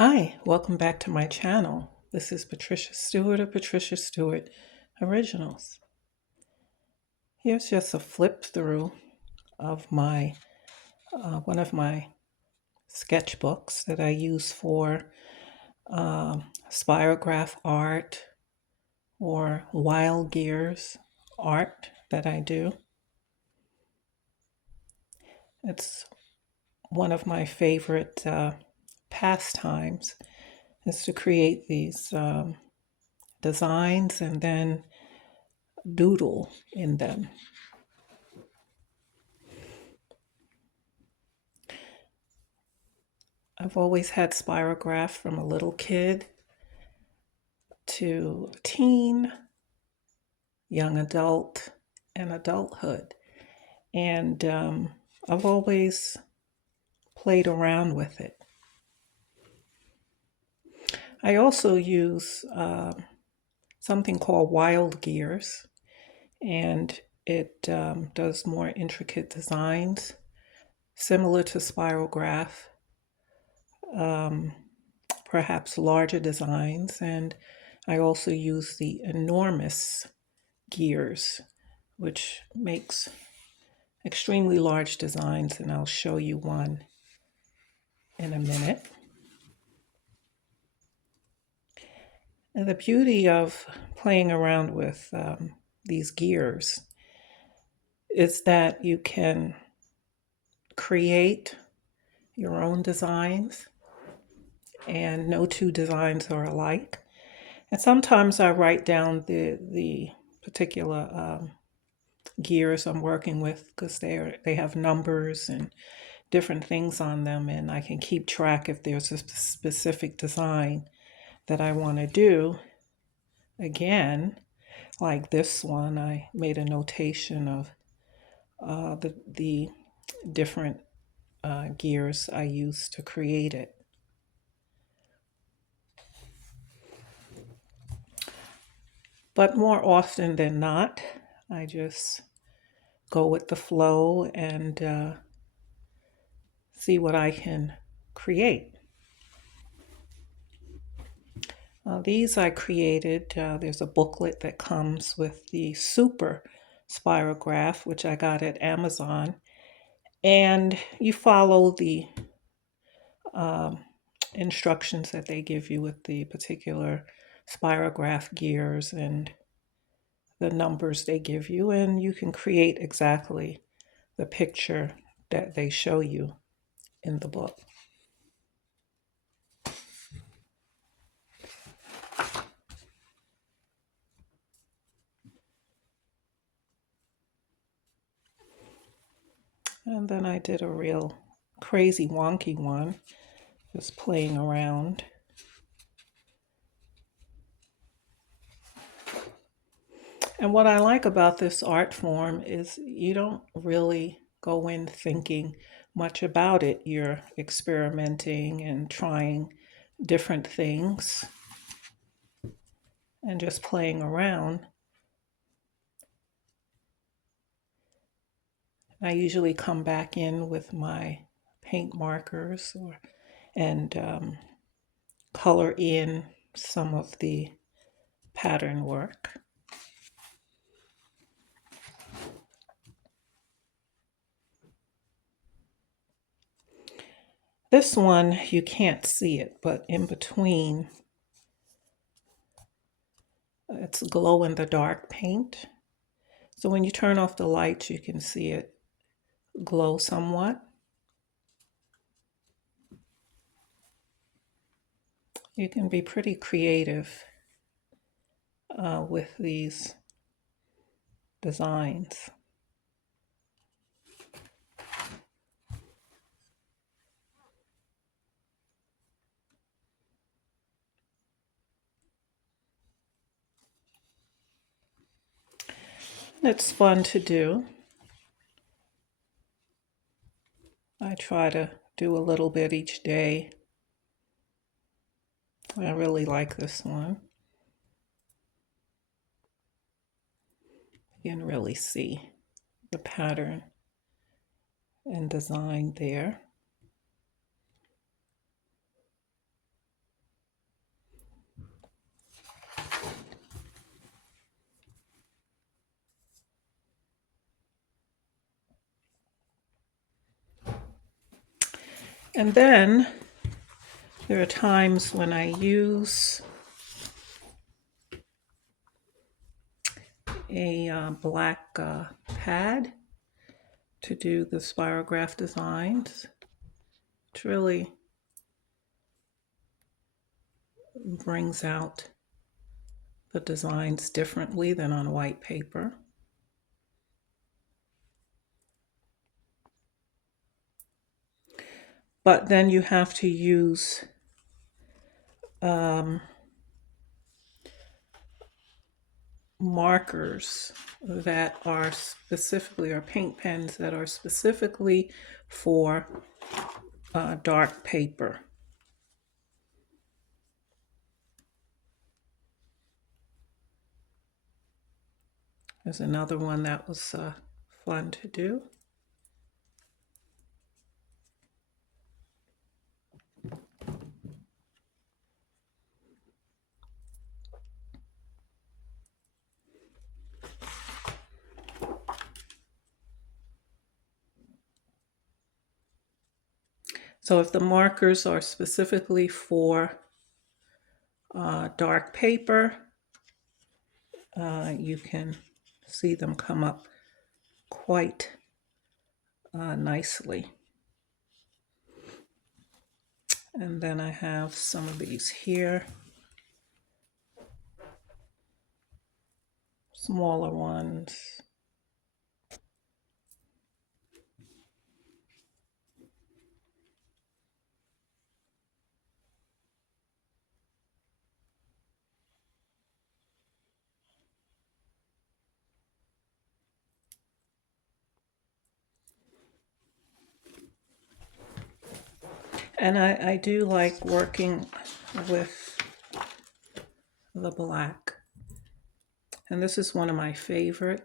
Hi, welcome back to my channel. This is Patricia Stewart of Patricia Stewart Originals. Here's just a flip through of my one of my sketchbooks that I use for Spirograph art or wild gears art that I do. It's one of my favorite pastimes is to create these designs and then doodle in them. I've always had Spirograph from a little kid to teen, young adult, and adulthood. And I've always played around with it. I also use something called Wild Gears, and it does more intricate designs, similar to Spirograph, perhaps larger designs. And I also use the enormous gears, which makes extremely large designs, and I'll show you one in a minute. And the beauty of playing around with these gears is that you can create your own designs, and no two designs are alike. And sometimes I write down the particular gears I'm working with because they have numbers and different things on them, and I can keep track if there's a specific design that I want to do. Again, like this one, I made a notation of the different gears I used to create it. But more often than not, I just go with the flow and see what I can create. These I created. There's a booklet that comes with the Super Spirograph, which I got at Amazon. And you follow the instructions that they give you with the particular Spirograph gears and the numbers they give you, and you can create exactly the picture that they show you in the book. And then I did a real crazy wonky one, just playing around. And what I like about this art form is you don't really go in thinking much about it. You're experimenting and trying different things and just playing around. I usually come back in with my paint markers and color in some of the pattern work. This one, you can't see it, but in between, it's glow in the dark paint. So when you turn off the lights, you can see it glow somewhat. You can be pretty creative with these designs. It's fun to do. I try to do a little bit each day. I really like this one. You can really see the pattern and design there. And then there are times when I use a black pad to do the Spirograph designs. It really brings out the designs differently than on white paper. But then you have to use markers that are specifically, or paint pens that are specifically for dark paper. There's another one that was fun to do. So if the markers are specifically for dark paper, you can see them come up quite nicely. And then I have some of these here, smaller ones. And I do like working with the black. And this is one of my favorite.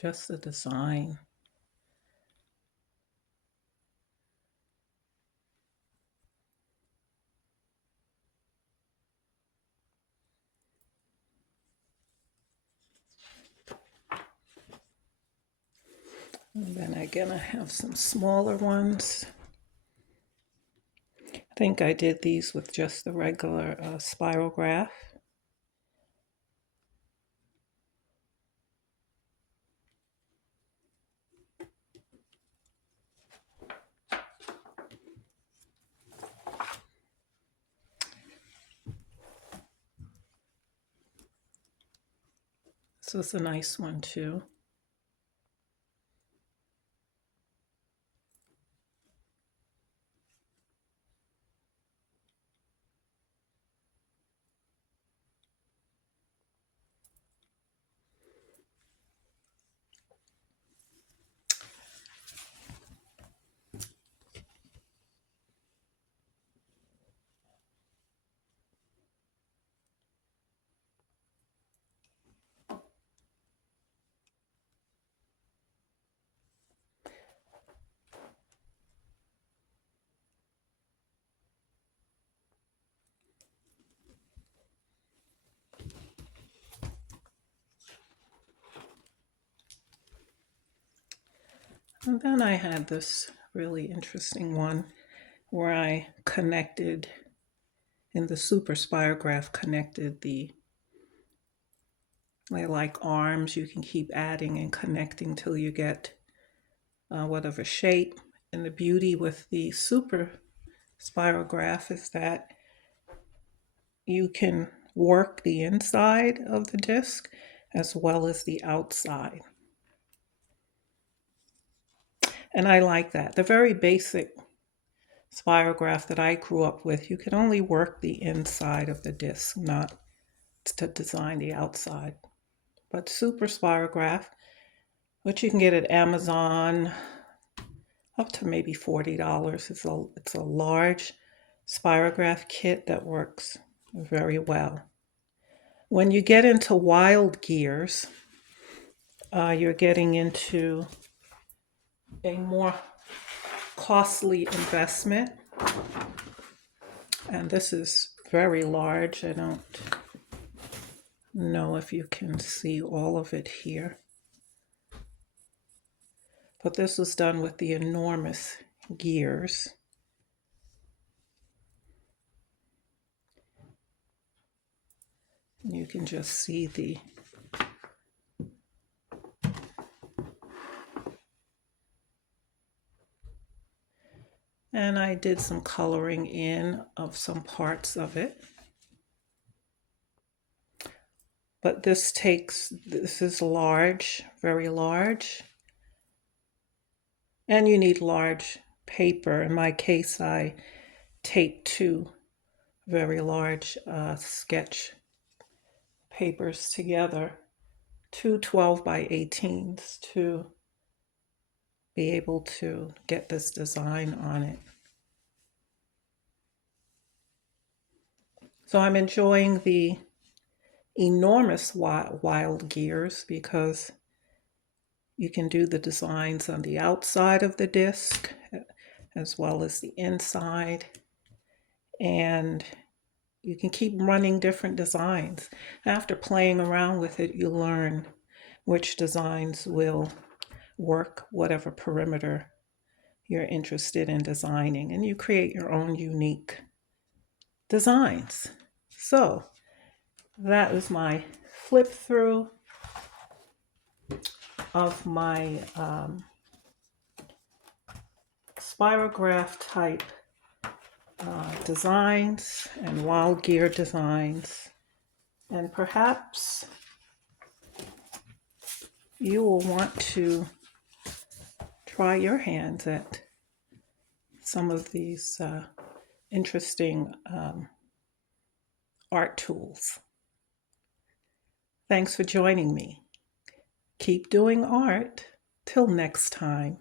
Just the design. And then again, I have some smaller ones. I think I did these with just the regular Spirograph. So it's a nice one too. And then I had this really interesting one where I connected, in the Super Spirograph, connected like arms. You can keep adding and connecting till you get whatever shape. And the beauty with the Super Spirograph is that you can work the inside of the disc as well as the outside. And I like that. The very basic Spirograph that I grew up with, you could only work the inside of the disc, not to design the outside. But Super Spirograph, which you can get at Amazon, up to maybe $40. It's a large Spirograph kit that works very well. When you get into wild gears, you're getting into a more costly investment. And this is very large. I don't know if you can see all of it here. but this was done with the enormous gears. You can just see the and I did some coloring in of some parts of it. But this is large, very large. And you need large paper. In my case, I taped two very large sketch papers together, two 12 by 18s, to be able to get this design on it. So I'm enjoying the enormous wild gears because you can do the designs on the outside of the disc as well as the inside, and you can keep running different designs. After playing around with it, you learn which designs will work, whatever perimeter you're interested in designing, and you create your own unique designs. So that is my flip through of my Spirograph type designs and wild gear designs. And perhaps you will want to try your hands at some of these interesting art tools. Thanks for joining me. Keep doing art. Till next time.